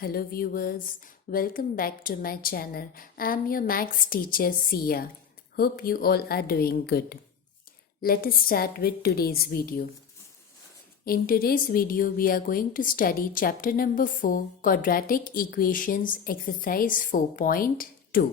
Hello viewers, welcome back to my channel. I am your max teacher Sia. Hope you all are doing good. Let us start with today's video. In today's video, we are going to study chapter number 4, Quadratic Equations, exercise 4.2.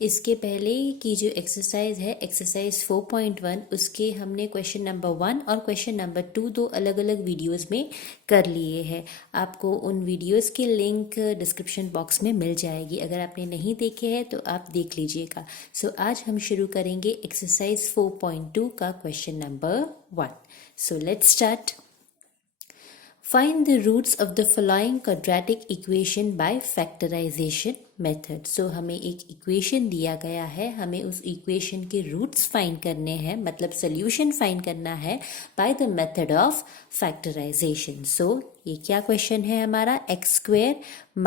इसके पहले की जो exercise है exercise 4.1 उसके हमने question number 1 और question number 2 दो अलग अलग वीडियोस में कर लिए हैं। आपको उन वीडियोस की लिंक डिस्क्रिप्शन बॉक्स में मिल जाएगी। अगर आपने नहीं देखे हैं तो आप देख लीजिएगा। सो आज हम शुरू करेंगे एक्सरसाइज 4.2 का question number 1। So let's start. Find the roots of the following quadratic equation by factorization method. So हमें एक equation दिया गया है, हमें उस equation के roots find करने हैं, मतलब solution find करना है by the method of factorization. So ये क्या question है हमारा? x square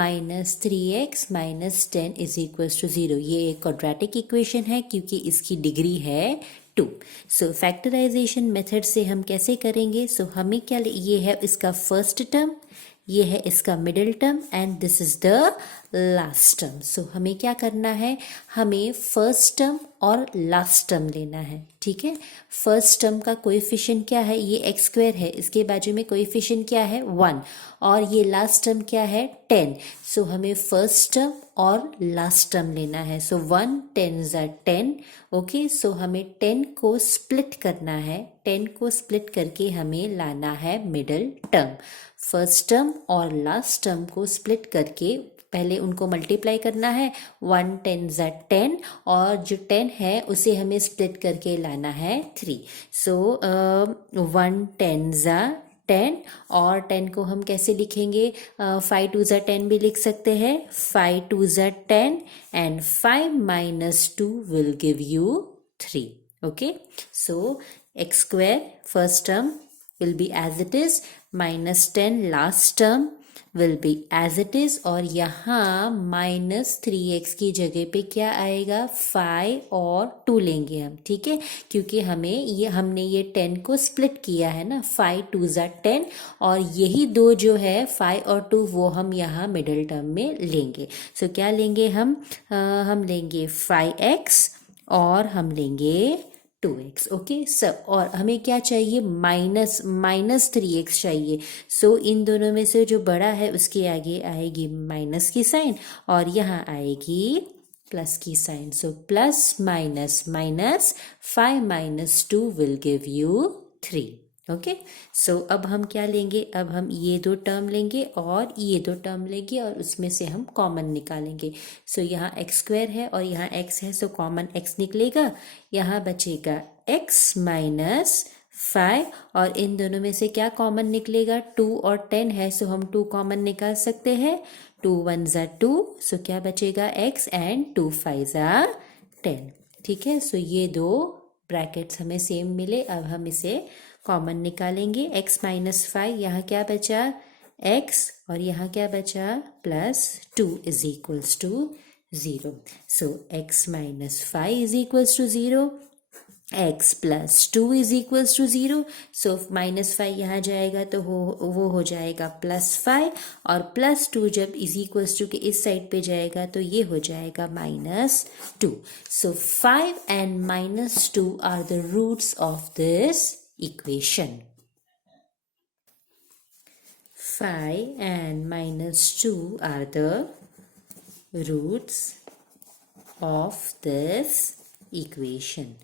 minus 3x minus 10 is equals to 0. ये एक quadratic equation है क्योंकि इसकी डिग्री है 2. सो फैक्टराइजेशन मेथड से हम कैसे करेंगे? सो हमें क्या, ये है इसका फर्स्ट टर्म, ये है इसका middle term and this is the last term. So हमें क्या करना है, हमें फर्स्ट टर्म और लास्ट टर्म लेना है। ठीक है, फर्स्ट टर्म का कोएफिशिएंट क्या है? ये एक्स स्क्वायर है, इसके बाजू में कोएफिशिएंट क्या है? 1, और ये लास्ट टर्म क्या है? 10। सो हमें फर्स्ट टर्म और लास्ट टर्म लेना है। सो 1 10 are 10। ओके, सो हमें 10 को स्प्लिट करना है, 10 को स्प्लिट करके हमें लाना है मिडिल टर्म। फर्स्ट टर्म और लास्ट टर्म को स्प्लिट करके पहले उनको मल्टीप्लाई करना है। 1 10 are 10 और जो 10 है उसे हमें स्प्लिट करके लाना है 3। सो 1 10 are 10 और 10 को हम कैसे लिखेंगे? 5 2 are 10 भी लिख सकते हैं। 5 2 are 10 and 5 minus 2 will give you 3. Okay, so x square first term will be as it is, minus 10 last term will be as it is, और यहाँ minus 3x की जगह पे क्या आएगा? 5 और 2 लेंगे हम। ठीक है, क्योंकि हमने ये 10 को स्प्लिट किया है ना, 5 2 are 10 और यही दो जो है 5 और 2 वो हम यहाँ मिडिल टर्म में लेंगे। सो क्या लेंगे हम लेंगे 5x और हम लेंगे 2x। ओके सब, और हमें क्या चाहिए? माइनस 3x चाहिए। सो इन दोनों में से जो बड़ा है उसके आगे आएगी माइनस की साइन और यहाँ आएगी प्लस की sign. So plus minus minus 5 minus 2 will give you 3. Okay, so अब हम क्या लेंगे? अब हम ये दो टर्म लेंगे और ये दो टर्म लेंगे और उसमें से हम कॉमन निकालेंगे। सो यहाँ एक्स स्क्वायर है और यहाँ एक्स है, सो कॉमन एक्स निकलेगा। यहाँ बचेगा एक्स माइनस 5 और इन दोनों में से क्या कॉमन निकलेगा? 2 और 10 है, सो हम 2 कॉमन निकाल सकते हैं। 2 1 are 2, सो क्या बचेगा? x and 2 5 are 10। ठीक है, सो ये दो ब्रैकेट्स हमें सेम मिले। अब हम इसे कॉमन निकालेंगे। x माइनस 5, यहाँ क्या बचा? x और यहाँ क्या बचा? Plus 2 is equals to 0। So x minus 5 is equals to 0, x plus 2 is equals to 0। So minus 5 यहाँ जाएगा तो वो हो जाएगा प्लस 5 और प्लस 2 जब इज इक्वल्स टू के इस साइड पे जाएगा तो ये हो जाएगा minus 2। So 5 and minus 2 are the roots of this equation. 5 and minus 2 are the roots of this equation.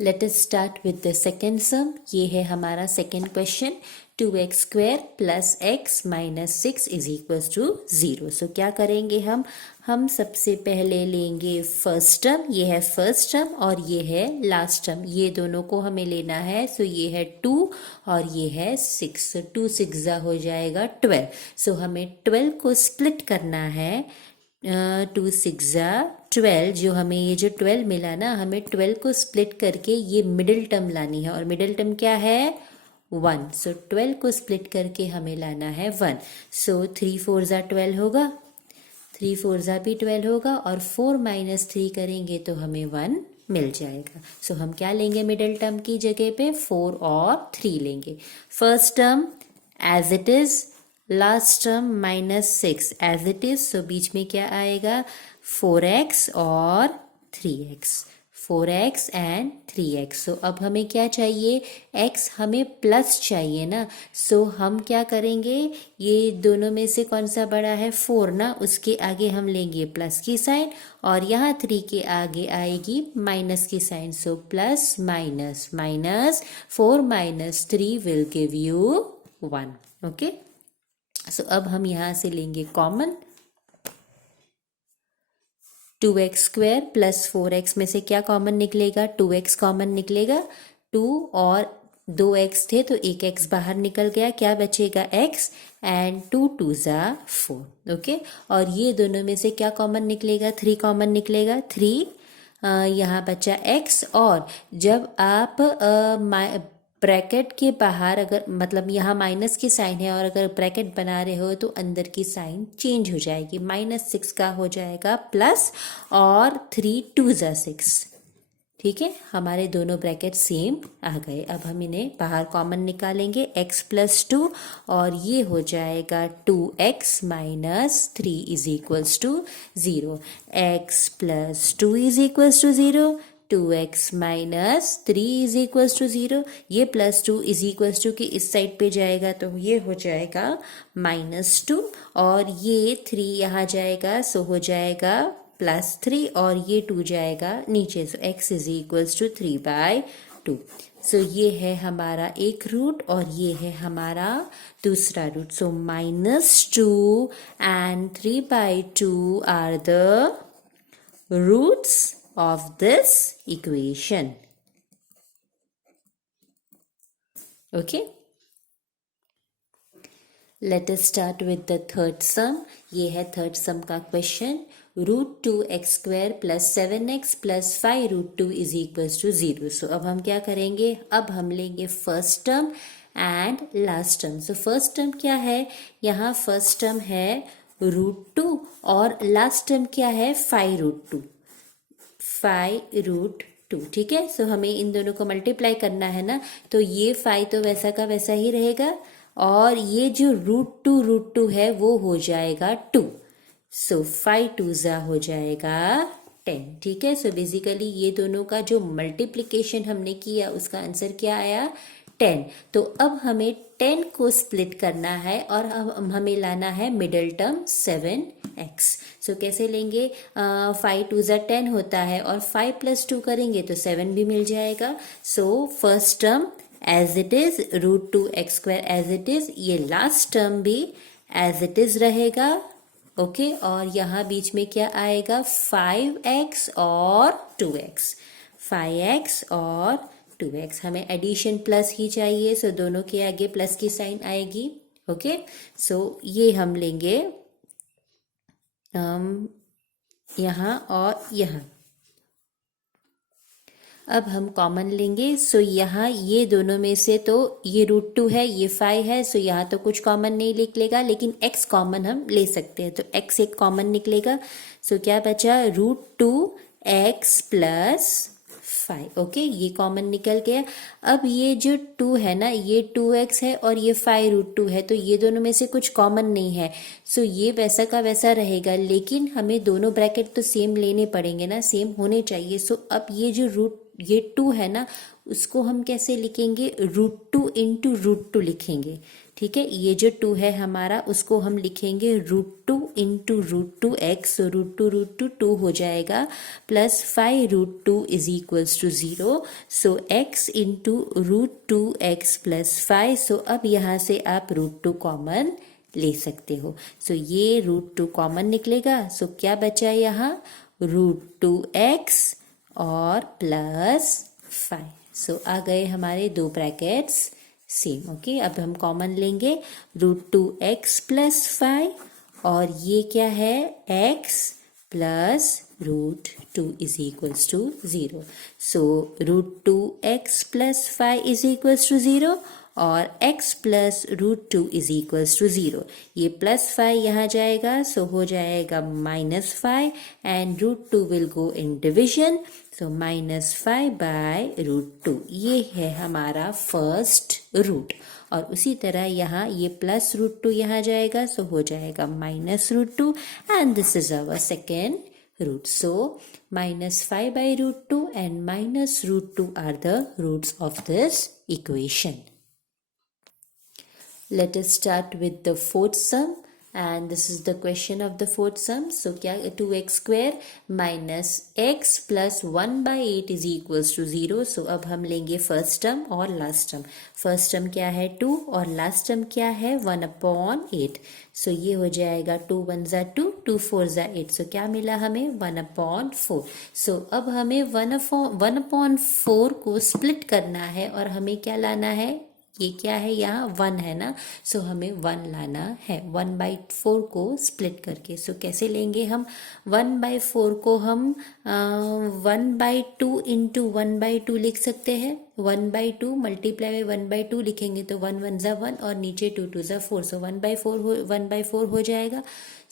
Let us start with the second sum. ये है हमारा second question. 2x square plus x minus 6 is equals to 0. So क्या करेंगे हम सबसे पहले लेंगे first term, ये है फर्स्ट टर्म और ये है लास्ट टर्म, ये दोनों को हमें लेना है। सो ये है 2 और ये है 6, सो 2 6 हो जाएगा 12। सो हमें 12 को स्प्लिट करना है। 2 6 12, जो हमें ये जो 12 मिला ना, हमें 12 को स्प्लिट करके ये मिडिल टर्म लानी है और मिडिल टर्म क्या है? 1। सो 12 को स्प्लिट करके हमें लाना है 1। सो 3 4 12 होगा, 3 4 भी 12 होगा और 4 minus 3 करेंगे तो हमें 1 मिल जाएगा। सो हम क्या लेंगे मिडिल टर्म की जगह पे? 4 और 3 लेंगे। First term as it is last term -6 as it is, so बीच में क्या आएगा 4x और 3x, 4x एंड 3x। सो अब हमें क्या चाहिए, x हमें प्लस चाहिए ना, सो हम क्या करेंगे, ये दोनों में से कौन सा बड़ा है 4 ना, उसके आगे हम लेंगे प्लस की साइन और यहाँ 3 के आगे आएगी माइनस की sign. So plus minus minus 4 - 3 will give you 1। Okay, so अब हम यहाँ से लेंगे common, 2x square plus 4x में से क्या कॉमन निकलेगा, 2x कॉमन निकलेगा, 2 और 2x थे तो एक x बाहर निकल गया, क्या बचेगा x एंड 2 2 ज़ा 4। ओके, और ये दोनों में से क्या कॉमन निकलेगा, 3 कॉमन निकलेगा, 3 यहाँ बचा x, और जब आप ब्रैकेट के बाहर अगर मतलब यहाँ माइनस की साइन है और अगर ब्रैकेट बना रहे हो तो अंदर की साइन चेंज हो जाएगी, -6 का हो जाएगा प्लस और 3 2 ज़ा 6। ठीक है, हमारे दोनों ब्रैकेट सेम आ गए। अब हम इन्हें बाहर कॉमन निकालेंगे, x + 2 और ये हो जाएगा 2x - 3 = 0, x + 2 = 0, 2x - 3 = 0, ये +2 = कि इस साइड पे जाएगा तो ये हो जाएगा -2 और ये 3 यहाँ जाएगा, सो हो जाएगा +3 और ये 2 जाएगा नीचे, सो x = 3/2। सो ये है हमारा एक रूट और ये है हमारा दूसरा root. So -2 and 3/2 are the roots of this equation. Okay, let us start with the third sum. ये है third sum का question, √2x² + 7x + 5√2 = 0। सो अब हम क्या करेंगे, अब हम लेंगे first term and last term. So first term क्या है, यहाँ फर्स्ट टर्म है √2 और लास्ट टर्म क्या है 5√2, 5√2। ठीक है, सो हमें इन दोनों को मल्टीप्लाई करना है ना, तो ये 5 तो वैसा का वैसा ही रहेगा और ये जो √2 है वो हो जाएगा 2, सो 5 2 ज़ा हो जाएगा 10। ठीक है, सो बेसिकली ये दोनों का जो मल्टीप्लिकेशन हमने किया उसका आंसर क्या आया 10। तो अब हमें 10 को स्प्लिट करना है और अब हमें लाना है मिडिल टर्म 7x। सो कैसे लेंगे, 5 2 ज़ा 10 होता है और 5 + 2 करेंगे तो 7 भी मिल जाएगा। So first term as it is, √2x² as it is, ये लास्ट टर्म भी एज इट इज रहेगा। ओके, और यहाँ बीच में क्या आएगा 5x और 2x, 5x और 2x, हमें एडिशन प्लस ही चाहिए, सो दोनों के आगे प्लस की साइन आएगी। ओके, सो ये हम लेंगे यहाँ और यहाँ। अब हम कॉमन लेंगे, सो यहाँ ये दोनों में से तो ये √2 है, ये 5 है, सो यहाँ तो कुछ कॉमन नहीं निकलेगा, लेकिन x कॉमन हम ले सकते हैं, तो x एक कॉमन निकलेगा। सो क्या बचा √2x + 5। ओके, ये कॉमन निकल गया। अब ये जो 2 है ना, ये 2x है और ये 5√2 है, तो ये दोनों में से कुछ कॉमन नहीं है, सो ये वैसा का वैसा रहेगा, लेकिन हमें दोनों ब्रैकेट तो सेम लेने पड़ेंगे ना, सेम होने चाहिए। सो अब ये जो ये 2 है ना, उसको हम कैसे लिखेंगे, √2 × √2 लिखेंगे। ठीक है, ये जो 2 है हमारा उसको हम लिखेंगे √2 × √2x, सो √2 2 हो जाएगा प्लस 5√2 = 0, सो x × √2x + 5। सो अब यहाँ से आप √2 कॉमन ले सकते हो, सो ये √2 कॉमन निकलेगा। सो क्या बचा यहाँ √2x और प्लस 5। सो आ गए हमारे दो ब्रैकेट्स सेम। ओके, अब हम कॉमन लेंगे √2x + 5 और ये क्या है x + √2 = 0। सो √2x + 5 = 0 और x + √2 = 0। ये +5 यहाँ जाएगा, सो हो जाएगा -5 and √2 will go in division, so -5/√2 ये है हमारा फर्स्ट रूट। और उसी तरह यहाँ ये +√2 यहाँ जाएगा, सो हो जाएगा -√2 and this is our second root. So -5/√2 and -√2 are the roots of this equation. Let us start with the fourth sum and this is the question of the fourth sum. So क्या 2x square minus x plus 1/8 is equals to 0. So अब हम लेंगे first term और last term. First term क्या है 2 और last term क्या है 1/8। सो ये हो जाएगा 2 1 ज़ा 2, 2 4 ज़ा 8। सो क्या मिला हमें 1/4। सो अब हमें 1/4 को स्प्लिट करना है और हमें क्या लाना है, ये क्या है यहाँ 1 है ना, सो हमें 1 लाना है 1/4 को स्प्लिट करके। सो कैसे लेंगे हम 1/4 को हम 1/2 इंटू 1/2 लिख सकते हैं। 1/2 मल्टीप्लाई बाई 1/2 लिखेंगे तो 1 1 ज़ा 1 और नीचे 2 2 ज़ा 4। सो 1/4 हो जाएगा।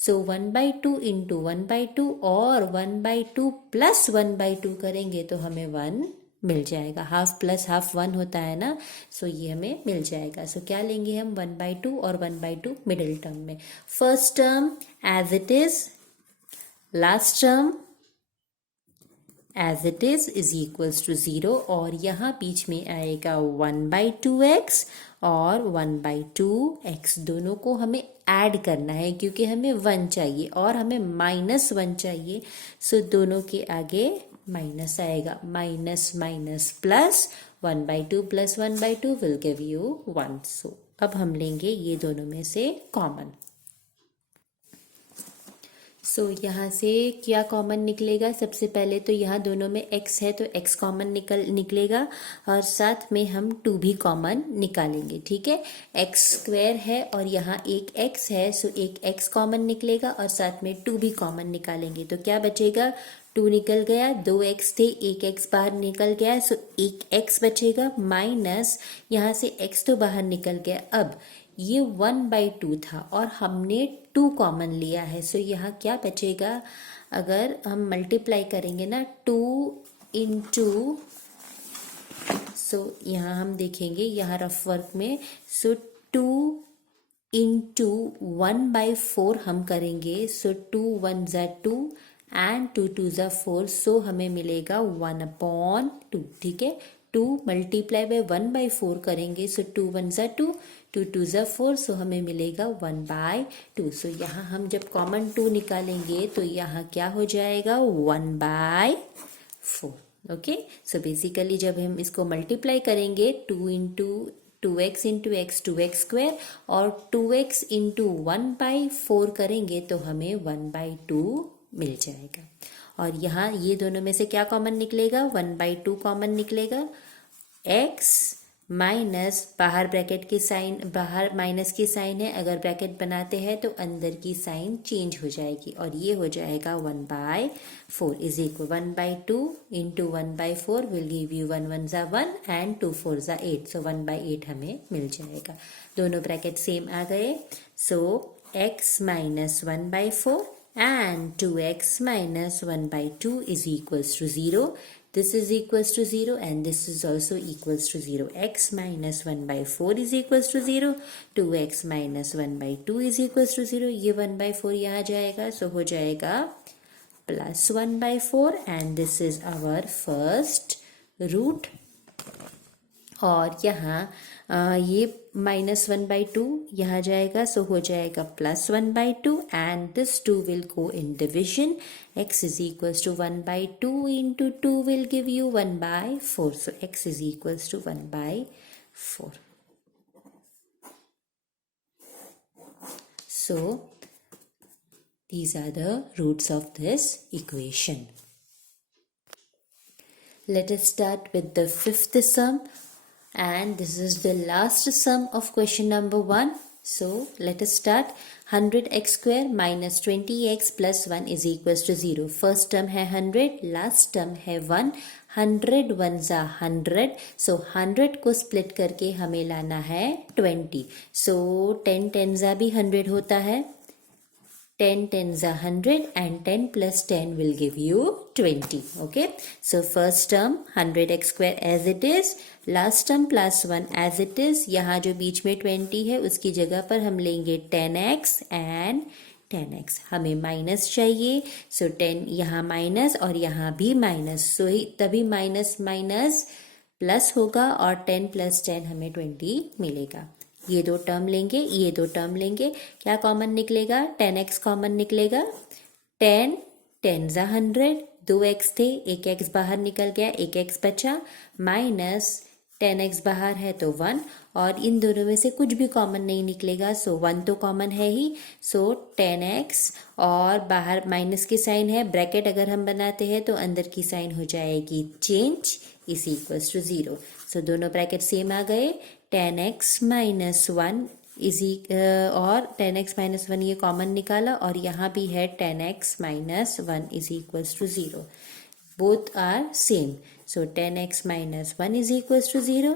सो 1/2 इंटू 1/2 और 1/2 प्लस 1/2 करेंगे तो हमें 1 मिल जाएगा। हाफ प्लस हाफ 1 होता है ना, सो ये हमें मिल जाएगा। सो क्या लेंगे हम 1/2 और 1/2 मिडिल टर्म में। First term as it is, last term as it is equals to 0 और यहाँ बीच में आएगा 1/2x और 1/2x। दोनों को हमें ऐड करना है क्योंकि हमें 1 चाहिए और हमें -1 चाहिए। सो दोनों के आगे माइनस आएगा, minus minus plus 1/2 plus 1/2 will give you 1। सो अब हम लेंगे ये दोनों में से कॉमन। सो यहाँ से क्या कॉमन निकलेगा, सबसे पहले तो यहाँ दोनों में x है तो x कॉमन निकलेगा और साथ में हम 2 भी कॉमन निकालेंगे। ठीक है, x स्क्वायर है और यहाँ एक x है, सो एक x कॉमन निकलेगा और साथ में 2 भी कॉमन निकालेंगे तो क्या बचेगा 2 निकल गया, 2x थे, एक x बाहर निकल गया, सो एक x बचेगा माइनस यहाँ से x तो बाहर निकल गया। अब ये 1/2 था और हमने 2 कॉमन लिया है, सो यहाँ क्या बचेगा, अगर हम मल्टीप्लाई करेंगे ना 2 इंटू, सो यहाँ हम देखेंगे यहाँ रफ वर्क में, सो 2 इंटू 1/4 हम करेंगे। सो 2 1 ज़ा 2 एंड 2 2 ज़ा 4, सो हमें मिलेगा 1/2। ठीक है, 2 मल्टीप्लाई बाय 1/4 करेंगे, सो 2 1 ज़ा 2, 2 2 ज़ा 4, सो हमें मिलेगा 1/2। सो यहाँ हम जब कॉमन 2 निकालेंगे तो यहाँ क्या हो जाएगा 1/4। ओके, सो बेसिकली जब हम इसको मल्टीप्लाई करेंगे 2 into 2x into x 2x square और 2x इंटू 1/4 करेंगे तो हमें 1/2 मिल जाएगा। और यहाँ ये दोनों में से क्या कॉमन निकलेगा 1/2 कॉमन निकलेगा। x माइनस बाहर ब्रैकेट की साइन, बाहर माइनस की साइन है, अगर ब्रैकेट बनाते हैं तो अंदर की साइन चेंज हो जाएगी और ये हो जाएगा 1/4 is equal 1/2 into 1/4 will give you 1 1 ज़ा 1 एंड 2 4 ज़ा 8, सो 1/8 हमें मिल जाएगा। दोनों ब्रैकेट सेम आ गए, सो x minus 1/4 and 2x minus 1/2 is equals to 0. This is equals to 0 and this is also equals to 0. X minus 1/4 is equals to 0. 2x minus 1/2 is equals to 0. ये 1/4 यहाँ जाएगा, so हो जाएगा plus 1/4 and this is our first root. और यहाँ ये -1/2 यहाँ जाएगा, सो हो जाएगा +1/2 and this 2 will go in division. x is equals to 1/2 into 2 will give you 1/4, so x is equals to 1/4। So these are the roots of this equation. Let us start with the fifth sum. And this is the last sum of question number 1. So let us start. 100x square minus 20x plus 1 is equals to 0. First term है 100, last term है 1. 100 1 ज़ा 100, so 100 को split करके हमें लाना है 20. So 10 10 ज़ा भी 100 होता है, 10 tens are 100 and 10 plus 10 will give you 20. Okay, so first term 100x square as it is, last term plus 1 as it is. यहाँ जो बीच में 20 है उसकी जगह पर हम लेंगे 10x and 10x. हमें माइनस चाहिए, सो 10 यहाँ माइनस और यहाँ भी माइनस, सो तभी माइनस माइनस प्लस होगा और 10 प्लस 10 हमें 20 मिलेगा. ये दो टर्म लेंगे, ये दो टर्म लेंगे, क्या कॉमन निकलेगा? 10x कॉमन निकलेगा. 10 10 100, 2x थे, एक x बाहर निकल गया, एक x बचा, माइनस 10x बाहर है तो 1, और इन दोनों में से कुछ भी कॉमन नहीं निकलेगा, सो 1 तो कॉमन है ही. सो 10x और बाहर माइनस की साइन है, ब्रैकेट अगर हम बनाते हैं तो अंदर की साइन हो जाएगी चेंज इज इक्वल्स टू 0. सो दोनों ब्रैकेट सेम आ गए. 10x माइनस 1 और 10x माइनस 1 ये कॉमन निकाला, और यहाँ भी है 10x minus 1 is equals to 0. Both are same, so 10x minus 1 is equals to 0,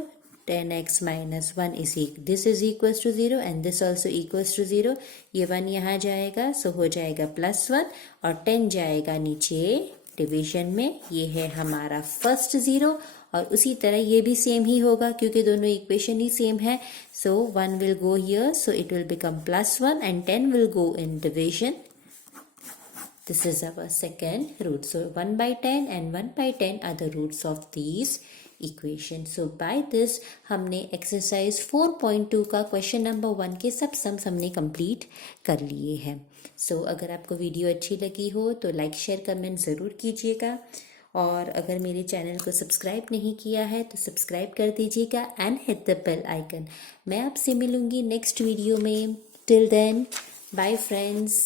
10x minus 1 this is equals to 0 and this also equals to 0. ये 1 यहाँ जाएगा, सो हो जाएगा +1, और 10 जाएगा नीचे डिवीजन में. ये है हमारा फर्स्ट 0, और उसी तरह ये भी सेम ही होगा क्योंकि दोनों इक्वेशन ही सेम है. सो 1 will go here, so it will become +1 and 10 will go in division. This is our second root. So 1 by 10 and 1 by 10 are the roots of these equations. So by this हमने exercise 4.2 का question number 1 के सब sums हमने complete कर लिए हैं. So अगर आपको वीडियो अच्छी लगी हो तो लाइक शेयर कमेंट ज़रूर कीजिएगा, और अगर मेरे चैनल को सब्सक्राइब नहीं किया है तो सब्सक्राइब कर दीजिएगा and hit the bell icon. मैं आपसे मिलूंगी नेक्स्ट वीडियो में. Till then, bye friends.